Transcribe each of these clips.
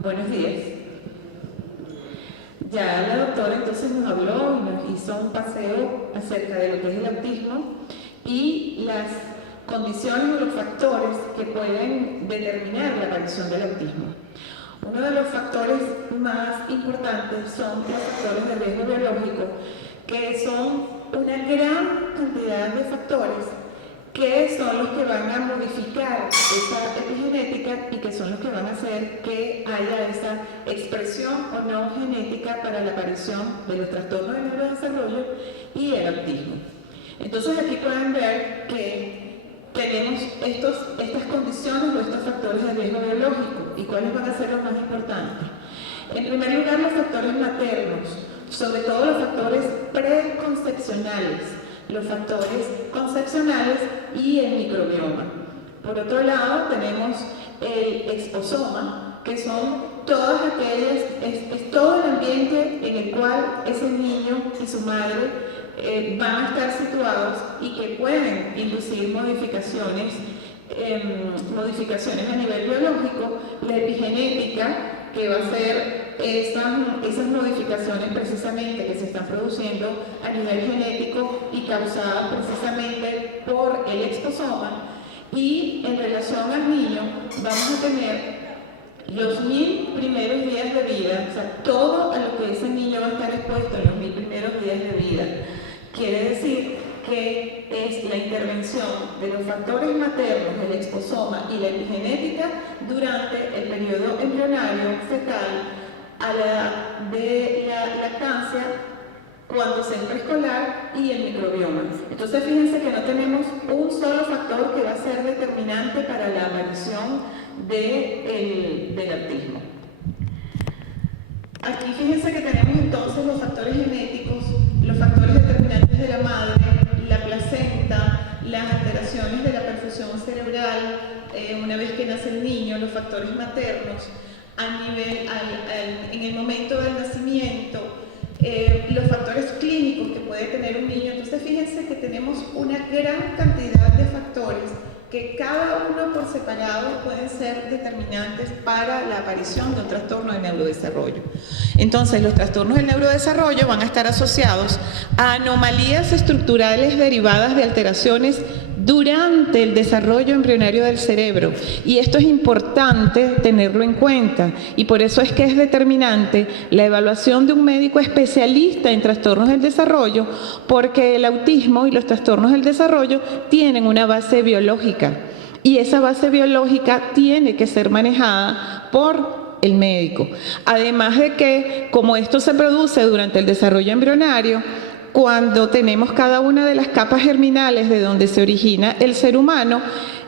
Buenos días. Ya la doctora entonces nos habló y nos hizo un paseo acerca de lo que es el autismo y las condiciones o los factores que pueden determinar la aparición del autismo. Uno de los factores más importantes son los factores de riesgo biológico, que son una gran cantidad de factores que son los que van a modificar esa epigenética y que son los que van a hacer que haya esa expresión o no genética para la aparición de los trastornos del neurodesarrollo y el autismo. Entonces aquí pueden ver que tenemos estas condiciones o estos factores de riesgo biológico. ¿Y cuáles van a ser los más importantes? En primer lugar, los factores maternos, sobre todo los factores preconcepcionales, los factores concepcionales y el microbioma. Por otro lado, tenemos el exposoma, que son todas aquellas, es todo el ambiente en el cual ese niño y su madre van a estar situados y que pueden inducir modificaciones a nivel biológico, la epigenética, que va a ser esas modificaciones precisamente que se están produciendo a nivel genético y causadas precisamente por el exposoma. Y en relación al niño, vamos a tener los 1000 primeros días de vida, o sea, todo a lo que ese niño va a estar expuesto en los 1000 primeros días de vida. Quiere decir que es la intervención de los factores maternos, el exposoma y la epigenética durante el periodo embrionario fetal a la edad de la lactancia, cuando sea preescolar, y el microbioma. Entonces fíjense que no tenemos un solo factor que va a ser determinante para la aparición del autismo. Aquí fíjense que tenemos entonces los factores genéticos, los factores determinantes de la madre, la placenta, las alteraciones de la perfusión cerebral una vez que nace el niño, los factores maternos, en el momento del nacimiento, los factores clínicos que puede tener un niño. Entonces fíjense que tenemos una gran cantidad de factores que cada uno por separado pueden ser determinantes para la aparición de un trastorno de neurodesarrollo. Entonces, los trastornos del neurodesarrollo van a estar asociados a anomalías estructurales derivadas de alteraciones durante el desarrollo embrionario del cerebro. Y esto es importante tenerlo en cuenta, y por eso es que es determinante la evaluación de un médico especialista en trastornos del desarrollo, porque el autismo y los trastornos del desarrollo tienen una base biológica, y esa base biológica tiene que ser manejada por el médico. Además de que, como esto se produce durante el desarrollo embrionario, cuando tenemos cada una de las capas germinales de donde se origina el ser humano,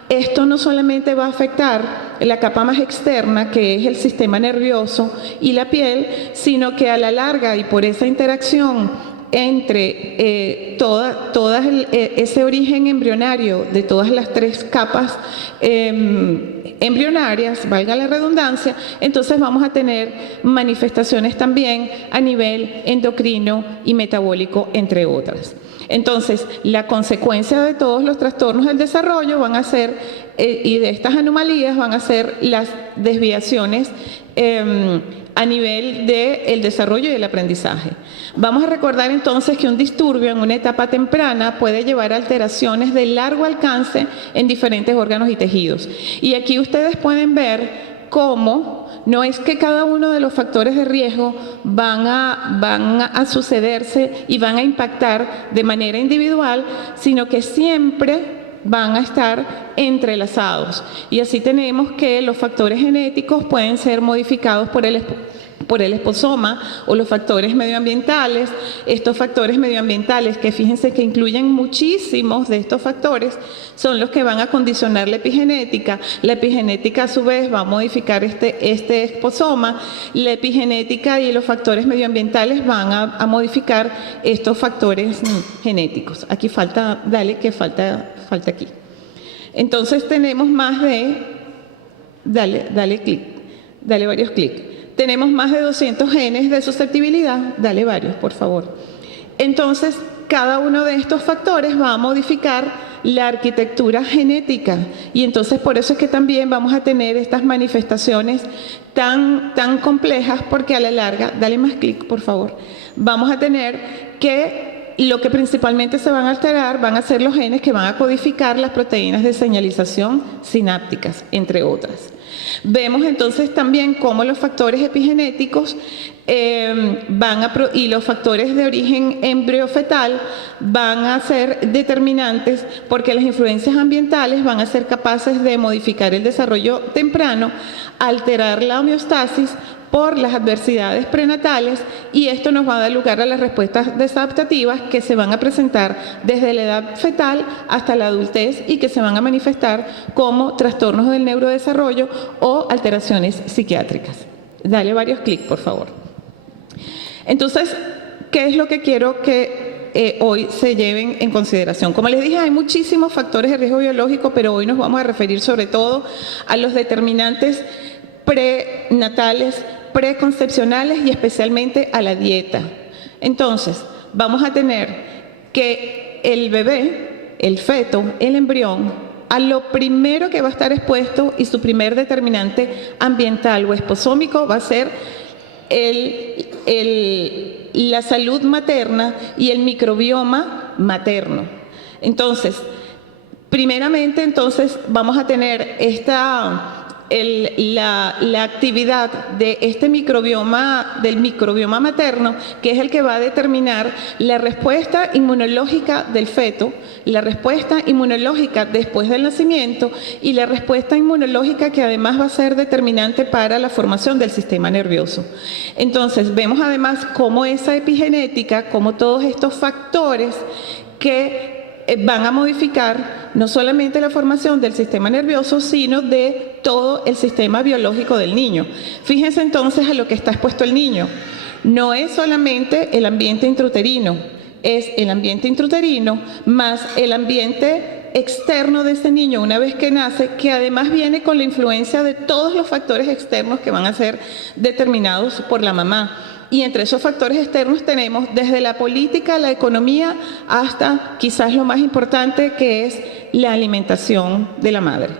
esto no solamente va a afectar la capa más externa, que es el sistema nervioso y la piel, sino que a la larga, y por esa interacción entre ese origen embrionario de todas las tres capas embrionarias, valga la redundancia, entonces vamos a tener manifestaciones también a nivel endocrino y metabólico, entre otras. Entonces, la consecuencia de todos los trastornos del desarrollo van a ser, y de estas anomalías van a ser las desviaciones a nivel del desarrollo y el aprendizaje. Vamos a recordar entonces que un disturbio en una etapa temprana puede llevar a alteraciones de largo alcance en diferentes órganos y tejidos. Y aquí ustedes pueden ver cómo no es que cada uno de los factores de riesgo van a sucederse y van a impactar de manera individual, sino que siempre van a estar entrelazados. Y así tenemos que los factores genéticos pueden ser modificados por el exposoma, o los factores medioambientales. Estos factores medioambientales, que fíjense que incluyen muchísimos de estos factores, son los que van a condicionar la epigenética. La epigenética a su vez va a modificar este exposoma. La epigenética y los factores medioambientales van a modificar estos factores genéticos. Aquí falta, falta aquí. Entonces tenemos más de, dale varios clics. Tenemos más de 200 genes de susceptibilidad, dale varios, por favor. Entonces, cada uno de estos factores va a modificar la arquitectura genética. Y entonces por eso es que también vamos a tener estas manifestaciones tan complejas, porque a la larga, dale más clic por favor, vamos a tener que lo que principalmente se van a alterar van a ser los genes que van a codificar las proteínas de señalización sinápticas, entre otras. Vemos entonces también cómo los factores epigenéticos y los factores de origen embriofetal van a ser determinantes, porque las influencias ambientales van a ser capaces de modificar el desarrollo temprano, alterar la homeostasis por las adversidades prenatales, y esto nos va a dar lugar a las respuestas desadaptativas que se van a presentar desde la edad fetal hasta la adultez y que se van a manifestar como trastornos del neurodesarrollo o alteraciones psiquiátricas. Dale varios clics, por favor. Entonces, ¿qué es lo que quiero que hoy se lleven en consideración? Como les dije, hay muchísimos factores de riesgo biológico, pero hoy nos vamos a referir sobre todo a los determinantes prenatales, preconcepcionales y especialmente a la dieta. Entonces, vamos a tener que el bebé, el feto, el embrión, a lo primero que va a estar expuesto y su primer determinante ambiental o esposómico va a ser la salud materna y el microbioma materno. Entonces, primeramente, vamos a tener la actividad de este microbioma, del microbioma materno, que es el que va a determinar la respuesta inmunológica del feto, la respuesta inmunológica después del nacimiento y la respuesta inmunológica que además va a ser determinante para la formación del sistema nervioso. Entonces, vemos además cómo esa epigenética, como todos estos factores que van a modificar no solamente la formación del sistema nervioso, sino de todo el sistema biológico del niño. Fíjense entonces a lo que está expuesto el niño. No es solamente el ambiente intrauterino, es el ambiente intrauterino más el ambiente externo de ese niño una vez que nace, que además viene con la influencia de todos los factores externos que van a ser determinados por la mamá. Y entre esos factores externos tenemos desde la política, la economía, hasta quizás lo más importante, que es la alimentación de la madre.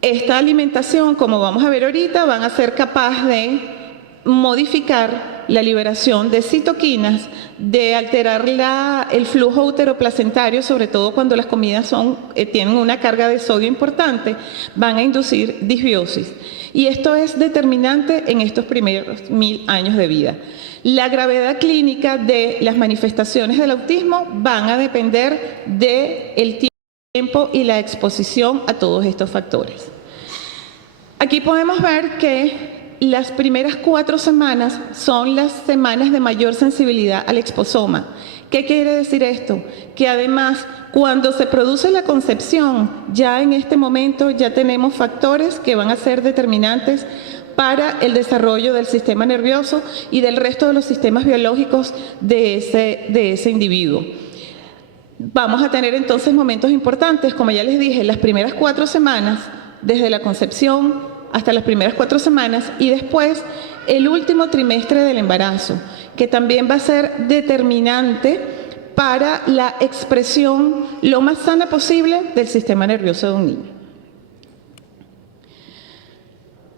Esta alimentación, como vamos a ver ahorita, van a ser capaz de modificar la liberación de citoquinas, de alterar el flujo uteroplacentario, sobre todo cuando las comidas tienen una carga de sodio importante, van a inducir disbiosis. Y esto es determinante en estos primeros 1000 años de vida. La gravedad clínica de las manifestaciones del autismo van a depender del tiempo y la exposición a todos estos factores. Aquí podemos ver que las primeras 4 semanas son las semanas de mayor sensibilidad al exposoma. ¿Qué quiere decir esto? Que además, cuando se produce la concepción, ya en este momento ya tenemos factores que van a ser determinantes para el desarrollo del sistema nervioso y del resto de los sistemas biológicos de ese individuo. Vamos a tener entonces momentos importantes, como ya les dije, las primeras 4 semanas, desde la concepción hasta las primeras 4 semanas, y después el último trimestre del embarazo, que también va a ser determinante para la expresión lo más sana posible del sistema nervioso de un niño.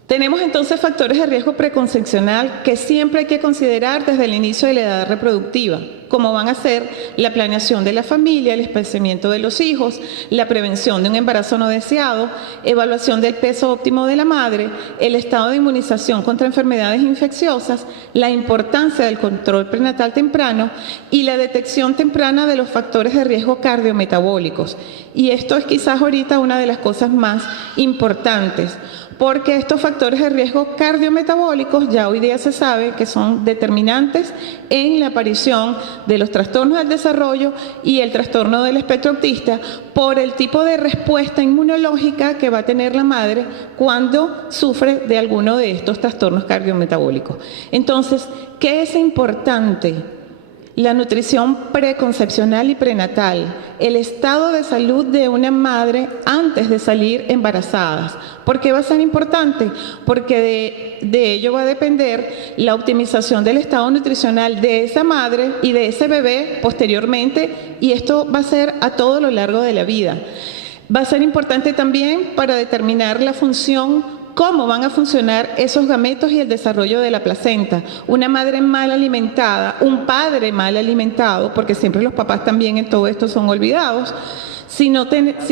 Tenemos entonces factores de riesgo preconcepcional que siempre hay que considerar desde el inicio de la edad reproductiva, como van a ser la planeación de la familia, el esparcimiento de los hijos, la prevención de un embarazo no deseado, evaluación del peso óptimo de la madre, el estado de inmunización contra enfermedades infecciosas, la importancia del control prenatal temprano y la detección temprana de los factores de riesgo cardiometabólicos. Y esto es quizás ahorita una de las cosas más importantes, porque estos factores de riesgo cardiometabólicos ya hoy día se sabe que son determinantes en la aparición de los trastornos del desarrollo y el trastorno del espectro autista por el tipo de respuesta inmunológica que va a tener la madre cuando sufre de alguno de estos trastornos cardiometabólicos. Entonces, ¿qué es importante? la nutrición preconcepcional y prenatal, el estado de salud de una madre antes de salir embarazadas. ¿Por qué va a ser importante? Porque de ello va a depender la optimización del estado nutricional de esa madre y de ese bebé posteriormente, y esto va a ser a todo lo largo de la vida. Va a ser importante también para determinar la función, cómo van a funcionar esos gametos y el desarrollo de la placenta. Una madre mal alimentada, un padre mal alimentado, porque siempre los papás también en todo esto son olvidados. Si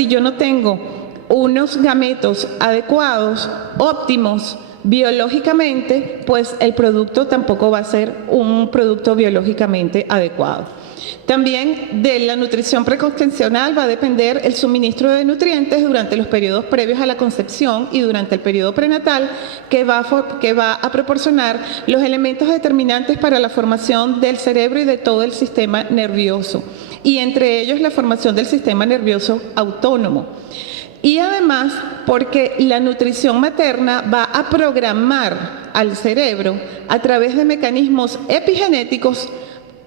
yo no tengo unos gametos adecuados, óptimos, biológicamente, pues el producto tampoco va a ser un producto biológicamente adecuado. También de la nutrición preconcepcional va a depender el suministro de nutrientes durante los periodos previos a la concepción y durante el periodo prenatal, que va a proporcionar los elementos determinantes para la formación del cerebro y de todo el sistema nervioso, y entre ellos la formación del sistema nervioso autónomo. Y además, porque la nutrición materna va a programar al cerebro a través de mecanismos epigenéticos,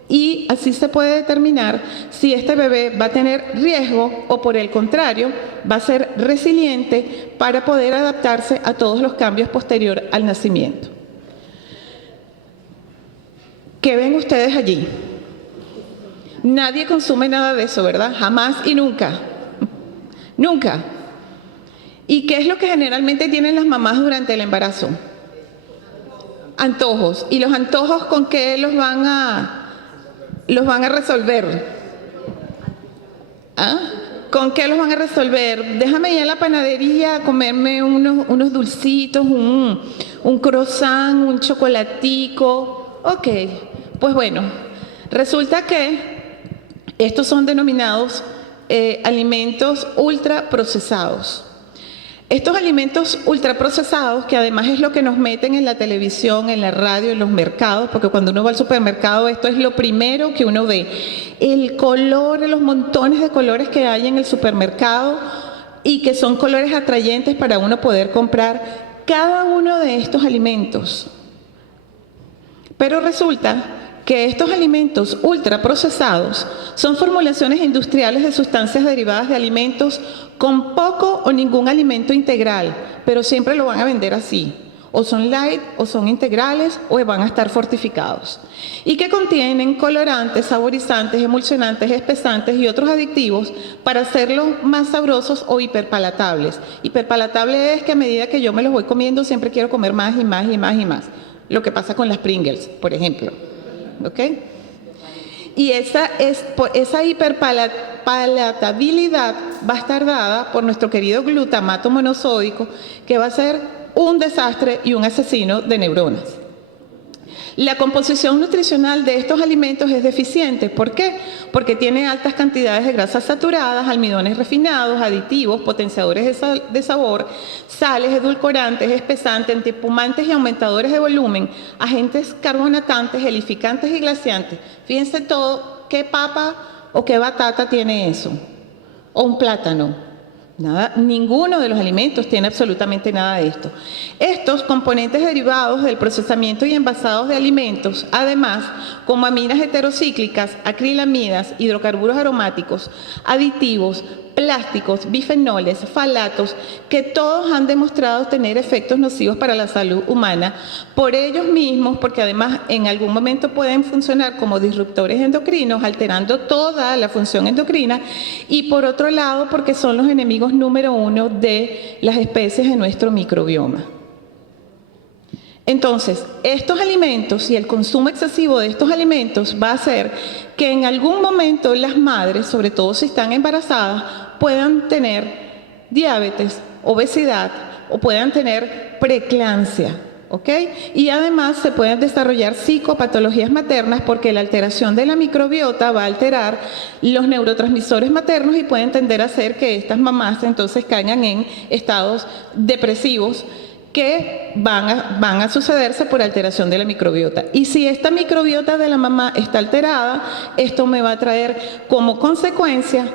y así se puede determinar si este bebé va a tener riesgo o, por el contrario, va a ser resiliente para poder adaptarse a todos los cambios posterior al nacimiento. ¿Qué ven ustedes allí? Nadie consume nada de eso, ¿verdad? Jamás y nunca. Nunca. ¿Y qué es lo que generalmente tienen las mamás durante el embarazo? Antojos. ¿Y los antojos con qué los van a resolver? ¿Ah? ¿Con qué los van a resolver? Déjame ir a la panadería a comerme unos dulcitos, un croissant, un chocolatico. Ok, pues bueno, resulta que estos son denominados alimentos ultraprocesados. Estos alimentos ultraprocesados, que además es lo que nos meten en la televisión, en la radio, en los mercados, porque cuando uno va al supermercado esto es lo primero que uno ve. El color, los montones de colores que hay en el supermercado y que son colores atrayentes para uno poder comprar cada uno de estos alimentos. Pero resulta que estos alimentos ultraprocesados son formulaciones industriales de sustancias derivadas de alimentos con poco o ningún alimento integral, pero siempre lo van a vender así. O son light, o son integrales, o van a estar fortificados. Y que contienen colorantes, saborizantes, emulsionantes, espesantes y otros aditivos para hacerlos más sabrosos o hiperpalatables. Hiperpalatable es que a medida que yo me los voy comiendo, siempre quiero comer más y más y más y más. Lo que pasa con las Pringles, por ejemplo. ¿Ok? Y esa hiperpalatabilidad va a estar dada por nuestro querido glutamato monosódico, que va a ser un desastre y un asesino de neuronas. La composición nutricional de estos alimentos es deficiente. ¿Por qué? Porque tiene altas cantidades de grasas saturadas, almidones refinados, aditivos, potenciadores de sabor, sales, edulcorantes, espesantes, antiespumantes y aumentadores de volumen, agentes carbonatantes, gelificantes y glaciantes. Fíjense todo, ¿qué papa o qué batata tiene eso? O un plátano. Nada, ninguno de los alimentos tiene absolutamente nada de esto. Estos componentes derivados del procesamiento y envasados de alimentos, además, como aminas heterocíclicas, acrilamidas, hidrocarburos aromáticos, aditivos, plásticos, bifenoles, falatos, que todos han demostrado tener efectos nocivos para la salud humana por ellos mismos, porque además en algún momento pueden funcionar como disruptores endocrinos, alterando toda la función endocrina, y por otro lado porque son los enemigos número uno de las especies de nuestro microbioma. Entonces, estos alimentos y el consumo excesivo de estos alimentos va a hacer que en algún momento las madres, sobre todo si están embarazadas, puedan tener diabetes, obesidad o puedan tener preeclampsia, ¿ok? Y además se pueden desarrollar psicopatologías maternas porque la alteración de la microbiota va a alterar los neurotransmisores maternos y pueden tender a hacer que estas mamás entonces caigan en estados depresivos que van a sucederse por alteración de la microbiota. Y si esta microbiota de la mamá está alterada, esto me va a traer como consecuencia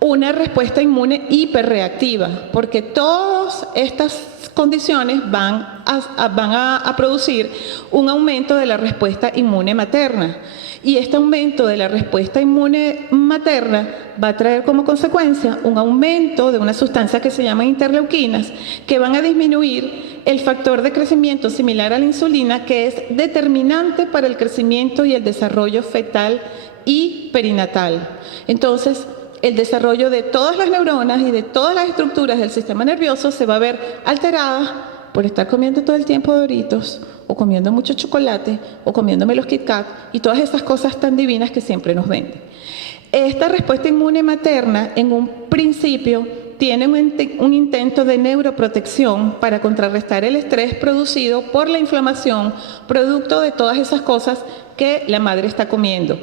una respuesta inmune hiperreactiva, porque todas estas condiciones van a producir un aumento de la respuesta inmune materna. Y este aumento de la respuesta inmune materna va a traer como consecuencia un aumento de una sustancia que se llama interleuquinas, que van a disminuir el factor de crecimiento similar a la insulina, que es determinante para el crecimiento y el desarrollo fetal y perinatal. Entonces, el desarrollo de todas las neuronas y de todas las estructuras del sistema nervioso se va a ver alterada por estar comiendo todo el tiempo Doritos, o comiendo mucho chocolate, o comiéndome los Kit Kat, y todas esas cosas tan divinas que siempre nos venden. Esta respuesta inmune materna, en un principio, tiene un intento de neuroprotección para contrarrestar el estrés producido por la inflamación, producto de todas esas cosas que la madre está comiendo.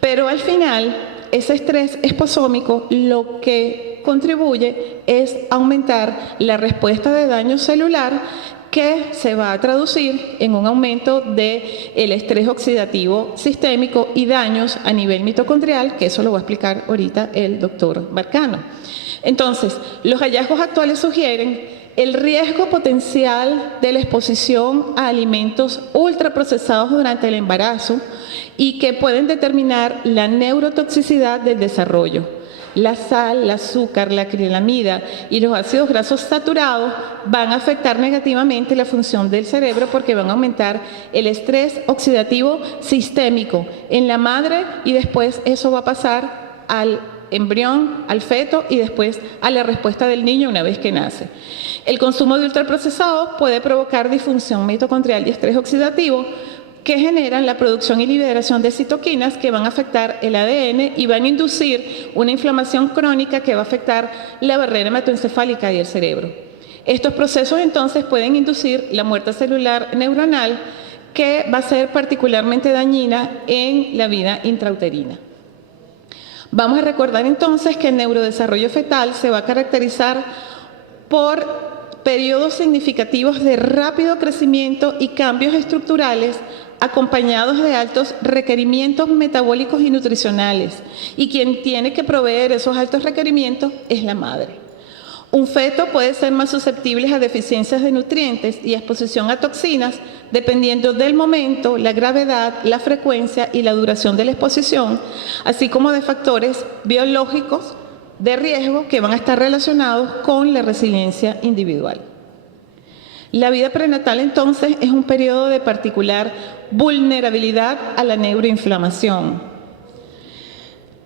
Pero al final, ese estrés esposómico lo que contribuye es aumentar la respuesta de daño celular, que se va a traducir en un aumento del estrés oxidativo sistémico y daños a nivel mitocondrial, que eso lo va a explicar ahorita el doctor Barcano. Entonces, los hallazgos actuales sugieren el riesgo potencial de la exposición a alimentos ultraprocesados durante el embarazo y que pueden determinar la neurotoxicidad del desarrollo. La sal, el azúcar, la acrilamida y los ácidos grasos saturados van a afectar negativamente la función del cerebro porque van a aumentar el estrés oxidativo sistémico en la madre y después eso va a pasar al embrión, al feto y después a la respuesta del niño una vez que nace. El consumo de ultraprocesados puede provocar disfunción mitocondrial y estrés oxidativo, que generan la producción y liberación de citoquinas que van a afectar el ADN y van a inducir una inflamación crónica que va a afectar la barrera hematoencefálica y el cerebro. Estos procesos entonces pueden inducir la muerte celular neuronal, que va a ser particularmente dañina en la vida intrauterina. Vamos a recordar entonces que el neurodesarrollo fetal se va a caracterizar por periodos significativos de rápido crecimiento y cambios estructurales acompañados de altos requerimientos metabólicos y nutricionales, y quien tiene que proveer esos altos requerimientos es la madre. Un feto puede ser más susceptible a deficiencias de nutrientes y exposición a toxinas dependiendo del momento, la gravedad, la frecuencia y la duración de la exposición, así como de factores biológicos de riesgo que van a estar relacionados con la resiliencia individual. La vida prenatal entonces es un periodo de particular vulnerabilidad a la neuroinflamación.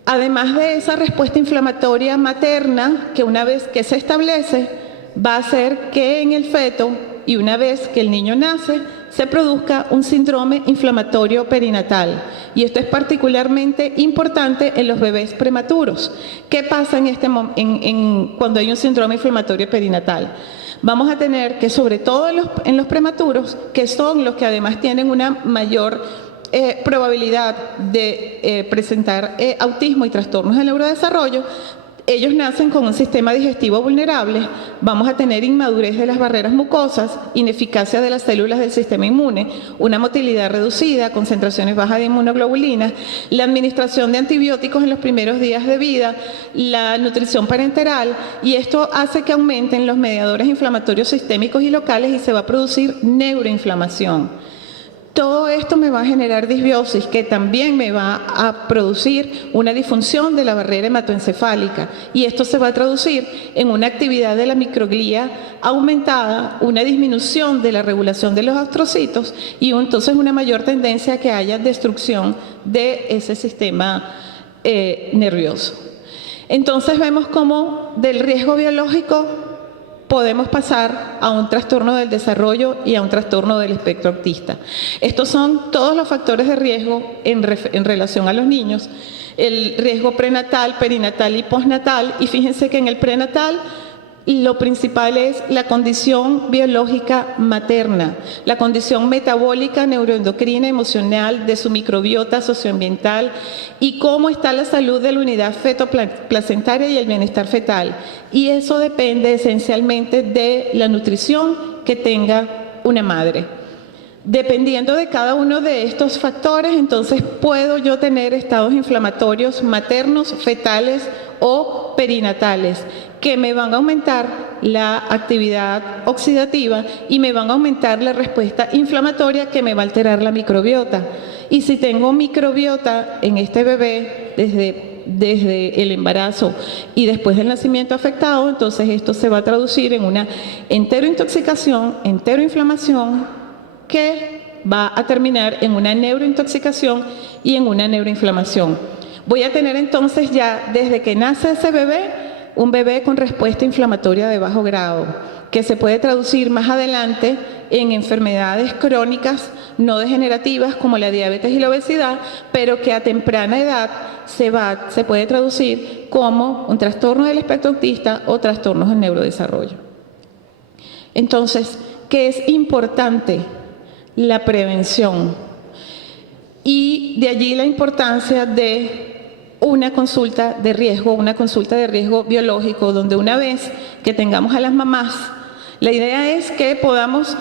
Además de esa respuesta inflamatoria materna, que una vez que se establece, va a hacer que en el feto y una vez que el niño nace, se produzca un síndrome inflamatorio perinatal. Y esto es particularmente importante en los bebés prematuros. ¿Qué pasa cuando hay un síndrome inflamatorio perinatal? Vamos a tener que, sobre todo en los prematuros, que son los que además tienen una mayor probabilidad de presentar autismo y trastornos del neurodesarrollo, ellos nacen con un sistema digestivo vulnerable, vamos a tener inmadurez de las barreras mucosas, ineficacia de las células del sistema inmune, una motilidad reducida, concentraciones bajas de inmunoglobulinas, la administración de antibióticos en los primeros días de vida, la nutrición parenteral, y esto hace que aumenten los mediadores inflamatorios sistémicos y locales y se va a producir neuroinflamación. Todo esto me va a generar disbiosis, que también me va a producir una disfunción de la barrera hematoencefálica, y esto se va a traducir en una actividad de la microglía aumentada, una disminución de la regulación de los astrocitos y entonces una mayor tendencia a que haya destrucción de ese sistema nervioso. Entonces vemos cómo del riesgo biológico podemos pasar a un trastorno del desarrollo y a un trastorno del espectro autista. Estos son todos los factores de riesgo en relación a los niños. El riesgo prenatal, perinatal y postnatal. Y fíjense que en el prenatal lo principal es la condición biológica materna, la condición metabólica, neuroendocrina, emocional, de su microbiota socioambiental y cómo está la salud de la unidad fetoplacentaria y el bienestar fetal. Y eso depende esencialmente de la nutrición que tenga una madre. Dependiendo de cada uno de estos factores, entonces puedo yo tener estados inflamatorios maternos, fetales o perinatales, que me van a aumentar la actividad oxidativa y me van a aumentar la respuesta inflamatoria, que me va a alterar la microbiota. Y si tengo microbiota en este bebé desde el embarazo y después del nacimiento afectado, entonces esto se va a traducir en una enterointoxicación, enteroinflamación, que va a terminar en una neurointoxicación y en una neuroinflamación. Voy a tener entonces ya, desde que nace ese bebé, un bebé con respuesta inflamatoria de bajo grado, que se puede traducir más adelante en enfermedades crónicas no degenerativas como la diabetes y la obesidad, pero que a temprana edad se puede traducir como un trastorno del espectro autista o trastornos en neurodesarrollo. Entonces, ¿qué es importante? La prevención. Y de allí la importancia de una consulta de riesgo biológico, donde una vez que tengamos a las mamás, la idea es que podamos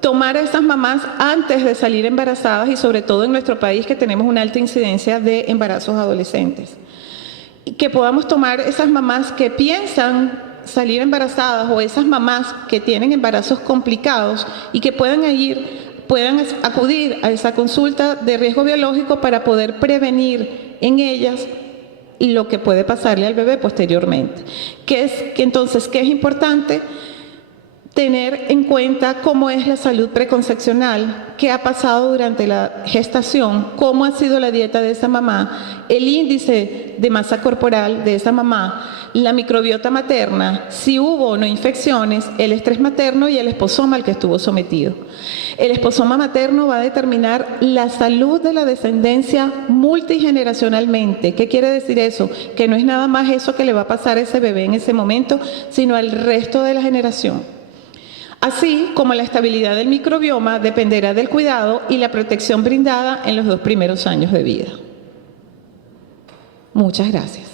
tomar a esas mamás antes de salir embarazadas, y sobre todo en nuestro país, que tenemos una alta incidencia de embarazos adolescentes. Y que podamos tomar esas mamás que piensan salir embarazadas o esas mamás que tienen embarazos complicados y que puedan acudir a esa consulta de riesgo biológico para poder prevenir en ellas lo que puede pasarle al bebé posteriormente. Entonces, ¿qué es importante? Tener en cuenta cómo es la salud preconcepcional, qué ha pasado durante la gestación, cómo ha sido la dieta de esa mamá, el índice de masa corporal de esa mamá, la microbiota materna, si hubo o no infecciones, el estrés materno y el esposoma al que estuvo sometido. El esposoma materno va a determinar la salud de la descendencia multigeneracionalmente. ¿Qué quiere decir eso? Que no es nada más eso que le va a pasar a ese bebé en ese momento, sino al resto de la generación. Así como la estabilidad del microbioma dependerá del cuidado y la protección brindada en los 2 primeros años de vida. Muchas gracias.